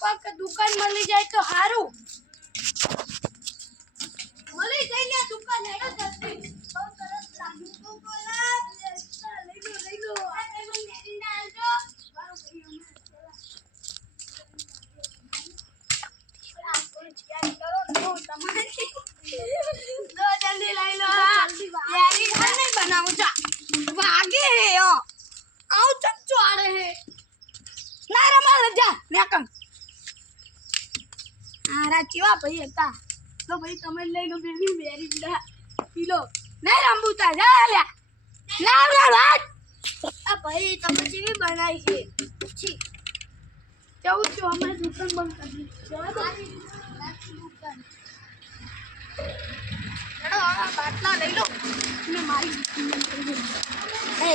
કોક દુકાન મળી જાય તો સારું. મળી જાય ને દુકાન હેડો જલ્દી. બહુ સરસ લાગ્યું તો બોલા લઈ લો આ કઈ મને મેરીને આલજો. મારો ભાઈ કરો તો તમારે દો જલ્દી લઈ લો. યારી નહીં બનાવું જા વાગે હે ઓ આવ ચમચો આડે હે ના રમા જા મેકમ આરા ચીવા ભાઈ હતા તો ભાઈ તમે લઈ લો બેબી મેરી બડા કિલો નહીં રંબુ તા જા લે ના ના વાત આ ભાઈ તમે જેવી બનાવી છે છી કેવું છો અમે દુકાન બંધ કરી જવા દો દુકાન હેડો આ બાટલા લઈ લો ને મારી એ